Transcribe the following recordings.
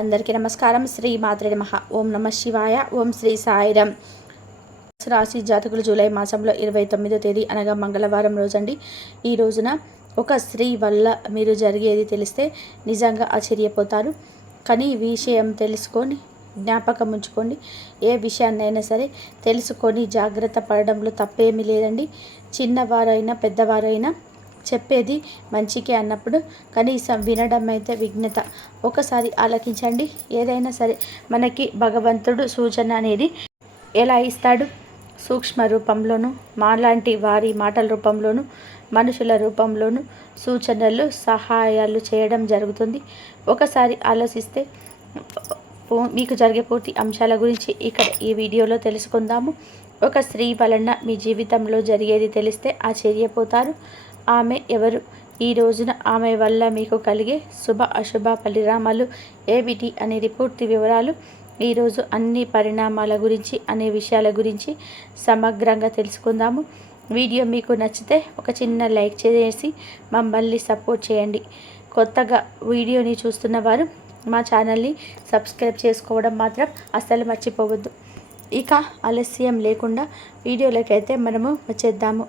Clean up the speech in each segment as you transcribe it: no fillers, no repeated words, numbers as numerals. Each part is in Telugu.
అందరికీ నమస్కారం. శ్రీ మాత్రే నమః. ఓం నమ శివాయ. ఓం శ్రీ సాయిరం. రాశి జాతకులు జూలై మాసంలో 29వ తేదీ అనగా మంగళవారం రోజండి. ఈ రోజున ఒక స్త్రీ వల్ల మీరు జరిగేది తెలిస్తే నిజంగా ఆశ్చర్యపోతారు. కానీ ఈ విషయం తెలుసుకొని జ్ఞాపకం ఉంచుకోండి. ఏ విషయాన్నైనా సరే తెలుసుకొని జాగ్రత్త పడడంలో తప్పేమీ లేదండి. చిన్నవారైనా పెద్దవారైనా చెప్పేది మంచికే అన్నప్పుడు కనీసం వినడం అయితే విఘ్నత. ఒకసారి ఆలకించండి. ఏదైనా సరే మనకి భగవంతుడు సూచన అనేది ఎలా ఇస్తాడు? సూక్ష్మ రూపంలోను, మాలాంటి వారి మాటల రూపంలోను, మనుషుల రూపంలోను సూచనలు సహాయాలు చేయడం జరుగుతుంది. ఒకసారి ఆలోచిస్తే మీకు జరిగే పూర్తి అంశాల గురించి ఇక్కడ ఈ వీడియోలో తెలుసుకుందాము. ఒక స్త్రీ వలన మీ జీవితంలో జరిగేది తెలిస్తే ఆశ్చర్యపోతారు. ఆమె ఎవరు? ఈ రోజున ఆమె వల్ల మీకు కలిగే శుభ అశుభ పరిణామాలు ఏమిటి అనేది పూర్తి వివరాలు ఈరోజు అన్ని పరిణామాల గురించి అనే విషయాల గురించి సమగ్రంగా తెలుసుకుందాము. వీడియో మీకు నచ్చితే ఒక చిన్న లైక్ చేసి మమ్మల్ని సపోర్ట్ చేయండి. కొత్తగా వీడియోని చూస్తున్న వారు మా ఛానల్ని సబ్స్క్రైబ్ చేసుకోవడం మాత్రం అస్సలు మర్చిపోవద్దు. ఇక ఆలస్యం లేకుండా వీడియోలకైతే మనము వచ్చేద్దాము.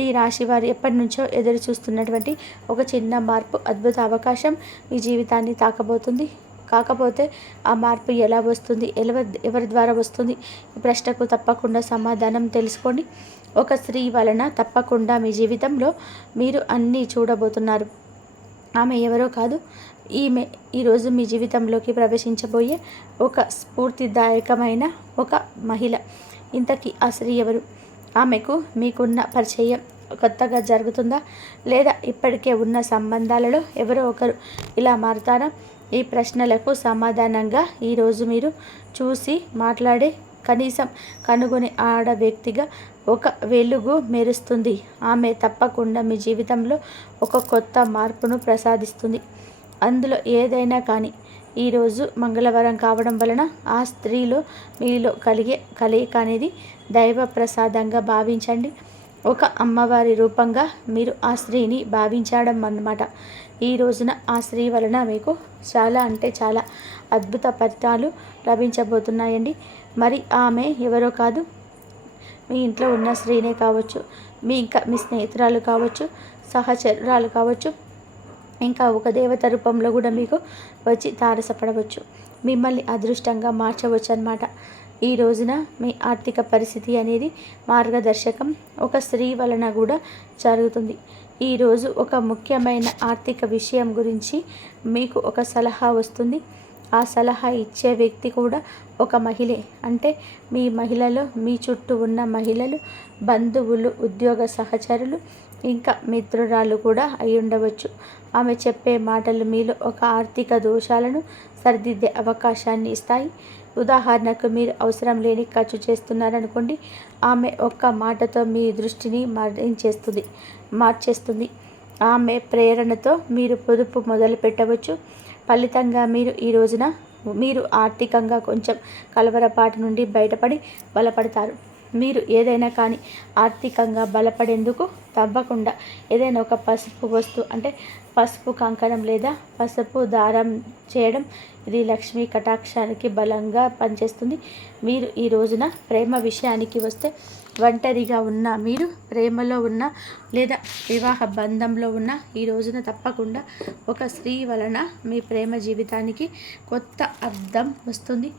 ఈ రాశి వారు ఎప్పటి నుంచో ఎదురు చూస్తున్నటువంటి ఒక చిన్న మార్పు, అద్భుత అవకాశం మీ జీవితాన్ని తాకబోతుంది. కాకపోతే ఆ మార్పు ఎలా వస్తుంది, ఎవరి ద్వారా వస్తుంది, ఈ ప్రశ్నకు తప్పకుండా సమాధానం తెలుసుకోండి. ఒక స్త్రీ వలన తప్పకుండా మీ జీవితంలో మీరు అన్నీ చూడబోతున్నారు. ఆమె ఎవరో కాదు, ఈమె ఈరోజు మీ జీవితంలోకి ప్రవేశించబోయే ఒక స్ఫూర్తిదాయకమైన ఒక మహిళ. ఇంతకీ ఆ స్త్రీ ఎవరు? ఆమెకు మీకున్న పరిచయం కొత్తగా జరుగుతుందా, లేదా ఇప్పటికే ఉన్న సంబంధాలలో ఎవరో ఒకరు ఇలా మారుతారా? ఈ ప్రశ్నలకు సమాధానంగా ఈరోజు మీరు చూసి మాట్లాడే, కనీసం కనుగొని ఆడ వ్యక్తిగా ఒక వెలుగు మెరుస్తుంది. ఆమె తప్పకుండా మీ జీవితంలో ఒక కొత్త మార్పును ప్రసాదిస్తుంది. అందులో ఏదైనా కానీ ఈరోజు మంగళవారం కావడం వలన ఆ స్త్రీలో మీలో కలిగే కలయిక అనేది దైవ ప్రసాదంగా భావించండి. ఒక అమ్మవారి రూపంగా మీరు ఆ స్త్రీని భావించడం అన్నమాట. ఈ రోజున ఆ స్త్రీ వలన మీకు చాలా అంటే చాలా అద్భుత ఫలితాలు లభించబోతున్నాయండి. మరి ఆమె ఎవరో కాదు, మీ ఇంట్లో ఉన్న స్త్రీనే కావచ్చు, మీ స్నేహితురాలు కావచ్చు, సహచరురాలు కావచ్చు, ఇంకా ఒక దేవత రూపంలో కూడా మీకు వచ్చి తారసపడవచ్చు. మిమ్మల్ని అదృష్టంగా మార్చవచ్చు అన్నమాట. ఈ రోజున మీ ఆర్థిక పరిస్థితి అనేది మార్గదర్శకం ఒక స్త్రీ వలన కూడా జరుగుతుంది. ఈరోజు ఒక ముఖ్యమైన ఆర్థిక విషయం గురించి మీకు ఒక సలహా వస్తుంది. ఆ సలహా ఇచ్చే వ్యక్తి కూడా ఒక మహిళే. అంటే మీ మహిళలో మీ చుట్టూ ఉన్న మహిళలు, బంధువులు, ఉద్యోగ సహచరులు, ఇంకా మిత్రురాలు కూడా అయి ఉండవచ్చు. ఆమె చెప్పే మాటలు మీలో ఒక ఆర్థిక దోషాలను సరిదిద్దే అవకాశాన్ని ఇస్తాయి. ఉదాహరణకు మీరు అవసరం లేని ఖర్చు చేస్తున్నారనుకోండి, ఆమె ఒక్క మాటతో మీ దృష్టిని మార్చేస్తుంది. ఆమె ప్రేరణతో మీరు పొదుపు మొదలు పెట్టవచ్చు. ఫలితంగా మీరు ఈ రోజున ఆర్థికంగా కొంచెం కలవరపాటు నుండి బయటపడి బలపడతారు. మీరు ఏదైనా కానీ ఆర్థికంగా బలపడేందుకు తప్పకుండా ఏదైనా ఒక పసుపు వస్తువు, అంటే పసుపు కంకణం లేదా పసుపు దారం చేయడం, ఇది లక్ష్మీ కటాక్షానికి బలంగా పనిచేస్తుంది. మీరు ఈ రోజున ప్రేమ విషయానికి వస్తే, ఒంటరిగా ఉన్న మీరు, ప్రేమలో ఉన్న లేదా వివాహ బంధంలో ఉన్న ఈ రోజున తప్పకుండా ఒక స్త్రీ వలన మీ ప్రేమ జీవితానికి కొత్త అర్థం వస్తుంది.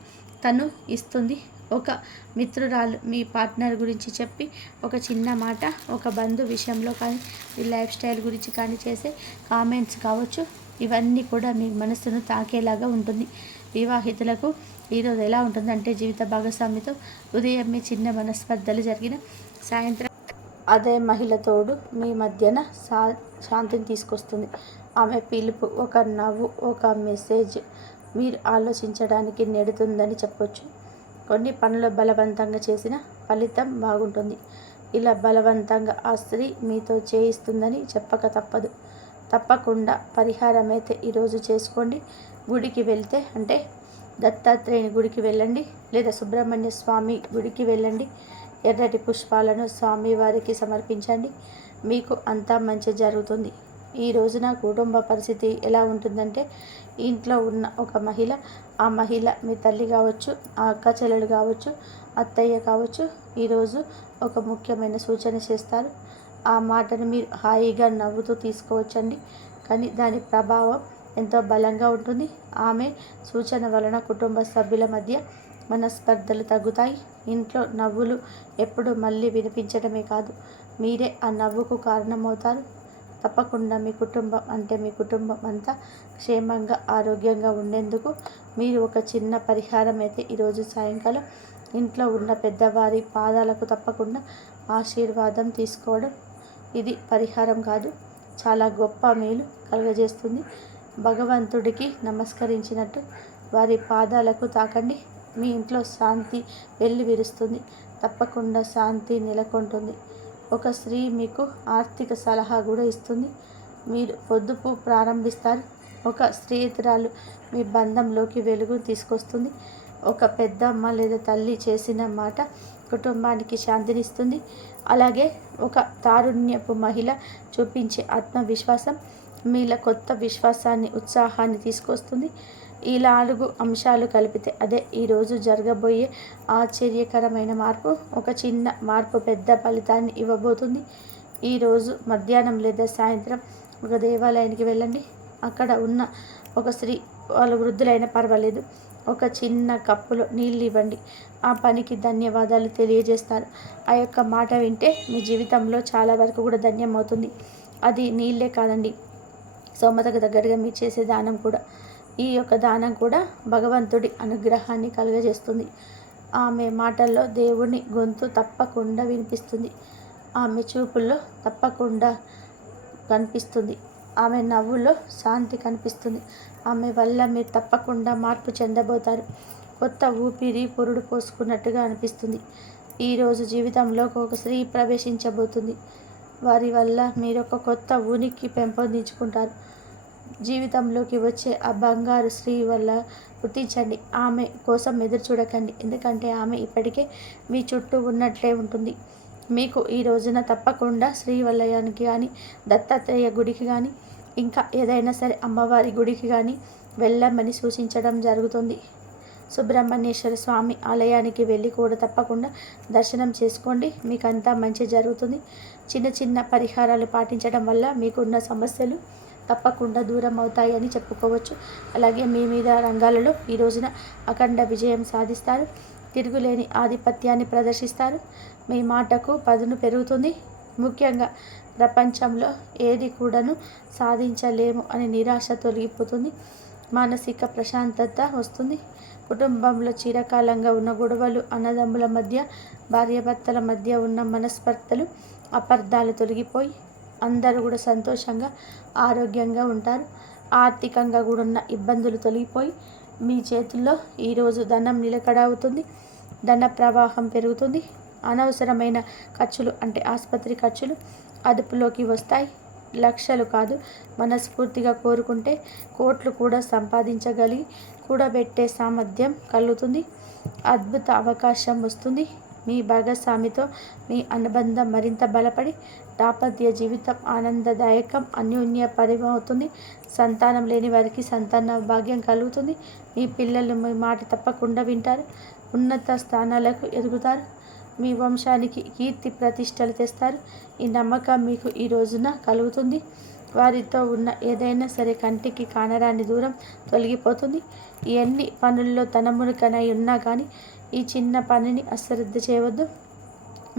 తను ఇస్తుంది. ఒక మిత్రురాలు మీ పార్ట్నర్ గురించి చెప్పి ఒక చిన్న మాట, ఒక బంధు విషయంలో కానీ, మీ లైఫ్ స్టైల్ గురించి కానీ చేసే కామెంట్స్ కావచ్చు, ఇవన్నీ కూడా మీ మనసును తాకేలాగా ఉంటుంది. వివాహితులకు ఈరోజు ఎలా ఉంటుందంటే, జీవిత భాగస్వామితో ఉదయం మీ చిన్న మనస్పర్ధలు జరిగిన సాయంత్రం అదే మహిళతోడు మీ మధ్యన శాంతిని తీసుకొస్తుంది. ఆమె పిలుపు, ఒక నవ్వు, ఒక మెసేజ్ మీరు ఆలోచించడానికి నెడుతుందని చెప్పొచ్చు. కొన్ని పనులు బలవంతంగా చేసిన ఫలితం బాగుంటుంది. ఇలా బలవంతంగా ఆ స్త్రీ మీతో చేయిస్తుందని చెప్పక తప్పదు. తప్పకుండా పరిహారం అయితే ఈరోజు చేసుకోండి. గుడికి వెళ్తే, అంటే దత్తాత్రేయుని గుడికి వెళ్ళండి, లేదా సుబ్రహ్మణ్య స్వామి గుడికి వెళ్ళండి. ఎర్రటి పుష్పాలను స్వామివారికి సమర్పించండి. మీకు అంతా మంచి జరుగుతుంది. ఈ రోజున కుటుంబ పరిస్థితి ఎలా ఉంటుందంటే, ఇంట్లో ఉన్న ఒక మహిళ, ఆ మహిళ మీ తల్లి కావచ్చు, ఆ అక్క చెల్లెలు కావచ్చు, అత్తయ్య కావచ్చు, ఈరోజు ఒక ముఖ్యమైన సూచన చేస్తారు. ఆ మాటను మీరు హాయిగా నవ్వుతూ తీసుకోవచ్చండి, కానీ దాని ప్రభావం ఎంతో బలంగా ఉంటుంది. ఆమె సూచన వలన కుటుంబ సభ్యుల మధ్య మనస్పర్ధలు తగ్గుతాయి. ఇంట్లో నవ్వులు ఎప్పుడు మళ్ళీ వినిపించడమే కాదు, మీరే ఆ నవ్వుకు కారణమవుతారు. తప్పకుండా మీ కుటుంబం అంటే మీ కుటుంబం అంతా క్షేమంగా ఆరోగ్యంగా ఉండేందుకు మీరు ఒక చిన్న పరిహారం అయితే ఈరోజు సాయంకాలం ఇంట్లో ఉన్న పెద్దవారి పాదాలకు తప్పకుండా ఆశీర్వాదం తీసుకోవడం. ఇది పరిహారం కాదు, చాలా గొప్ప మేలు కలుగజేస్తుంది. భగవంతుడికి నమస్కరించినట్టు వారి పాదాలకు తాకండి. మీ ఇంట్లో శాంతి వెల్లి విరుస్తుంది. తప్పకుండా శాంతి నెలకొంటుంది. ఒక స్త్రీ మీకు ఆర్థిక సలహా కూడా ఇస్తుంది. మీరు పొదుపు ప్రారంభిస్తారు. ఒక స్నేహితురాలు మీ బంధంలోకి వెలుగు తీసుకొస్తుంది. ఒక పెద్దమ్మ లేదా తల్లి చేసిన మాట కుటుంబానికి శాంతినిస్తుంది. అలాగే ఒక తారుణ్యపు మహిళ చూపించే ఆత్మవిశ్వాసం మీలో కొత్త విశ్వాసాన్ని, ఉత్సాహాన్ని తీసుకొస్తుంది. ఈ 4 అంశాలు కలిపితే అదే ఈరోజు జరగబోయే ఆశ్చర్యకరమైన మార్పు. ఒక చిన్న మార్పు పెద్ద ఫలితాన్ని ఇవ్వబోతుంది. ఈరోజు మధ్యాహ్నం లేదా సాయంత్రం ఒక దేవాలయానికి వెళ్ళండి. అక్కడ ఉన్న ఒక స్త్రీ, వాళ్ళు వృద్ధులైనా పర్వాలేదు, ఒక చిన్న కప్పులో నీళ్ళు ఇవ్వండి. ఆ పనికి ధన్యవాదాలు తెలియజేస్తారు. ఆ యొక్క మాట వింటే మీ జీవితంలో చాలా వరకు కూడా ధన్యమవుతుంది. అది నీళ్ళే కాదండి, సోమతకు దగ్గరగా మీరు చేసే దానం కూడా. ఈ యొక్క దానం కూడా భగవంతుడి అనుగ్రహాన్ని కలుగజేస్తుంది. ఆమె మాటల్లో దేవుని గొంతు తప్పకుండా వినిపిస్తుంది. ఆమె చూపుల్లో తప్పకుండా కనిపిస్తుంది. ఆమె నవ్వులో శాంతి కనిపిస్తుంది. ఆమె వల్ల మీరు తప్పకుండా మార్పు చెందబోతారు. కొత్త ఊపిరి పురుడు పోసుకున్నట్టుగా అనిపిస్తుంది. ఈరోజు జీవితంలో ఒక స్త్రీ ప్రవేశించబోతుంది. వారి వల్ల మీరు ఒక కొత్త ఉనికి పెంపొందించుకుంటారు. జీవితంలోకి వచ్చే ఆ బంగారు స్త్రీ వల్ల గుర్తించండి. ఆమె కోసం ఎదురు చూడకండి, ఎందుకంటే ఆమె ఇప్పటికే మీ చుట్టూ ఉన్నట్లే ఉంటుంది. మీకు ఈ రోజున తప్పకుండా శ్రీవలయానికి కానీ, దత్తాత్రేయ గుడికి కానీ, ఇంకా ఏదైనా సరే అమ్మవారి గుడికి కానీ వెళ్ళమని సూచించడం జరుగుతుంది. సుబ్రహ్మణ్యేశ్వర స్వామి ఆలయానికి వెళ్ళి కూడా తప్పకుండా దర్శనం చేసుకోండి. మీకంతా మంచి జరుగుతుంది. చిన్న చిన్న పరిహారాలు పాటించడం వల్ల మీకున్న సమస్యలు తప్పకుండా దూరం అవుతాయని చెప్పుకోవచ్చు. అలాగే మీ మీద రంగాలలో ఈ రోజున అఖండ విజయం సాధిస్తారు. తిరుగులేని ఆధిపత్యాన్ని ప్రదర్శిస్తారు. మీ మాటకు పదును పెరుగుతుంది. ముఖ్యంగా ప్రపంచంలో ఏది కూడాను సాధించలేము అనే నిరాశ తొలగిపోతుంది. మానసిక ప్రశాంతత వస్తుంది. కుటుంబంలో చిరకాలంగా ఉన్న గొడవలు, అన్నదమ్ముల మధ్య, భార్యాభర్తల మధ్య ఉన్న మనస్పర్ధలు, అపార్థాలు తొలగిపోయి అందరూ కూడా సంతోషంగా ఆరోగ్యంగా ఉంటారు. ఆర్థికంగా కూడా ఉన్న ఇబ్బందులు తొలగిపోయి మీ చేతుల్లో ఈరోజు ధనం నిలకడ అవుతుంది. ధన ప్రవాహం పెరుగుతుంది. అనవసరమైన ఖర్చులు అంటే ఆసుపత్రి ఖర్చులు అదుపులోకి వస్తాయి. లక్షలు కాదు, మనస్ఫూర్తిగా కోరుకుంటే కోట్లు కూడా సంపాదించగలిగి కూడబెట్టే సామర్థ్యం కలుగుతుంది. అద్భుత అవకాశం వస్తుంది. మీ భాగస్వామితో మీ అనుబంధం మరింత బలపడి దాంపత్య జీవితం ఆనందదాయకం, అన్యోన్య పరిమవుతుంది. సంతానం లేని వారికి సంతాన భాగ్యం కలుగుతుంది. మీ పిల్లలు మీ మాట తప్పకుండా వింటారు. ఉన్నత స్థానాలకు ఎదుగుతారు. మీ వంశానికి కీర్తి ప్రతిష్టలు తెస్తారు. ఈ నమ్మకం మీకు ఈ రోజున కలుగుతుంది. వారితో ఉన్న ఏదైనా సరే కంటికి కానరాని దూరం తొలగిపోతుంది. ఎన్ని పనుల్లో తనమునికనై ఉన్నా కానీ ఈ చిన్న పనిని అశ్రద్ధ చేయవద్దు.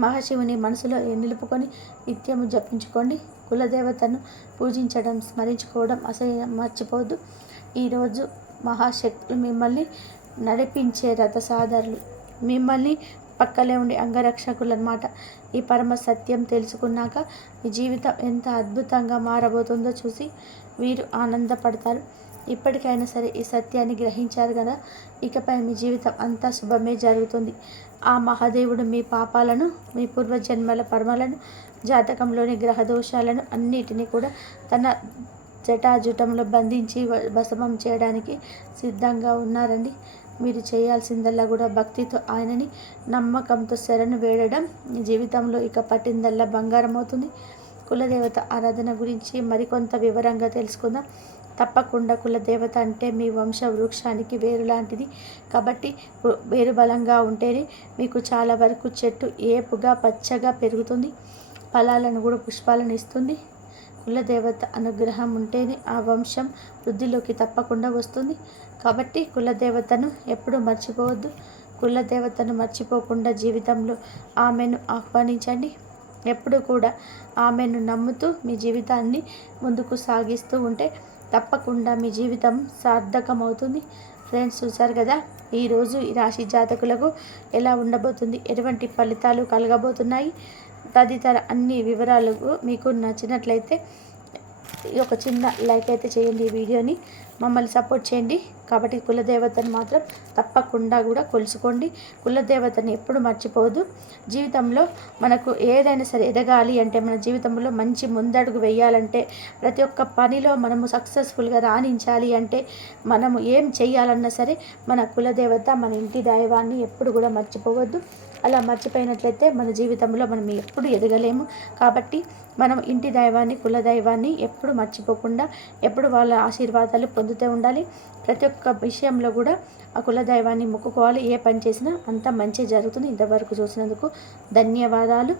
మహాశివుని మనసులో నిలుపుకొని నిత్యము జపించుకోండి. కులదేవతను పూజించడం, స్మరించుకోవడం అసలు మర్చిపోవద్దు. ఈరోజు మహాశక్తులు మిమ్మల్ని నడిపించే రథసారథులు, మిమ్మల్ని పక్కలే ఉండే అంగరక్షకులు అన్నమాట. ఈ పరమ సత్యం తెలుసుకున్నాక మీ జీవితం ఎంత అద్భుతంగా మారబోతుందో చూసి వీరు ఆనందపడతారు. ఇప్పటికైనా సరే ఈ సత్యాన్ని గ్రహించారు కదా, ఇకపై మీ జీవితం అంతా శుభమే జరుగుతుంది. ఆ మహాదేవుడు మీ పాపాలను, మీ పూర్వజన్మల పరమలను, జాతకంలోని గ్రహదోషాలను అన్నిటినీ కూడా తన జటాజుటంలో బంధించి భస్మం చేయడానికి సిద్ధంగా ఉన్నారండి. మీరు చేయాల్సిందల్లా కూడా భక్తితో ఆయనని నమ్మకంతో శరణు వేడడం. మీ జీవితంలో ఇక పట్టిందల్లా బంగారం అవుతుంది. కులదేవత ఆరాధన గురించి మరికొంత వివరంగా తెలుసుకుందాం. తప్పకుండా కులదేవత అంటే మీ వంశ వృక్షానికి వేరు లాంటిది. కాబట్టి వేరు బలంగా ఉంటేనే మీకు చాలా వరకు చెట్టు ఏపుగా పచ్చగా పెరుగుతుంది, ఫలాలను కూడా పుష్పాలను ఇస్తుంది. కులదేవత అనుగ్రహం ఉంటేనే ఆ వంశం వృద్ధిలోకి తప్పకుండా వస్తుంది. కాబట్టి కులదేవతను ఎప్పుడూ మర్చిపోవద్దు. కులదేవతను మర్చిపోకుండా జీవితంలో ఆమెను ఆహ్వానించండి. ఎప్పుడు కూడా ఆమెను నమ్ముతూ మీ జీవితాన్ని ముందుకు సాగిస్తూ ఉంటే తప్పకుండా మీ జీవితం సార్థకమవుతుంది. ఫ్రెండ్స్, చూసారు కదా ఈరోజు ఈ రాశి జాతకులకు ఎలా ఉండబోతుంది, ఎటువంటి ఫలితాలు కలగబోతున్నాయి, తదితర అన్ని వివరాలకు మీకు నచ్చినట్లయితే ఒక చిన్న లైక్ అయితే చేయండి. ఈ వీడియోని మమ్మల్ని సపోర్ట్ చేయండి. కాబట్టి కులదేవతను మాత్రం తప్పకుండా కూడా కొలుసుకోండి. కులదేవతని ఎప్పుడు మర్చిపోవద్దు. జీవితంలో మనకు ఏదైనా సరే ఎదగాలి అంటే, మన జీవితంలో మంచి ముందడుగు వేయాలంటే, ప్రతి ఒక్క పనిలో మనము సక్సెస్ఫుల్గా రాణించాలి అంటే, మనము ఏం చేయాలన్నా సరే మన కులదేవత, మన ఇంటి దైవాన్ని ఎప్పుడు కూడా మర్చిపోవద్దు. అలా మర్చిపోయినట్లయితే మన జీవితంలో మనం ఎప్పుడు ఎదగలేము. కాబట్టి మనం ఇంటి దైవాన్ని, కులదైవాన్ని ఎప్పుడు మర్చిపోకుండా ఎప్పుడు వాళ్ళ ఆశీర్వాదాలు పొందుతూ ఉండాలి. ప్రతి ఒక్క విషయంలో కూడా ఆ కులదైవాన్ని మొక్కుకోవాలి. ఏ పని చేసినా అంతా మంచి జరుగుతుంది. ఇంతవరకు చూసినందుకు ధన్యవాదాలు.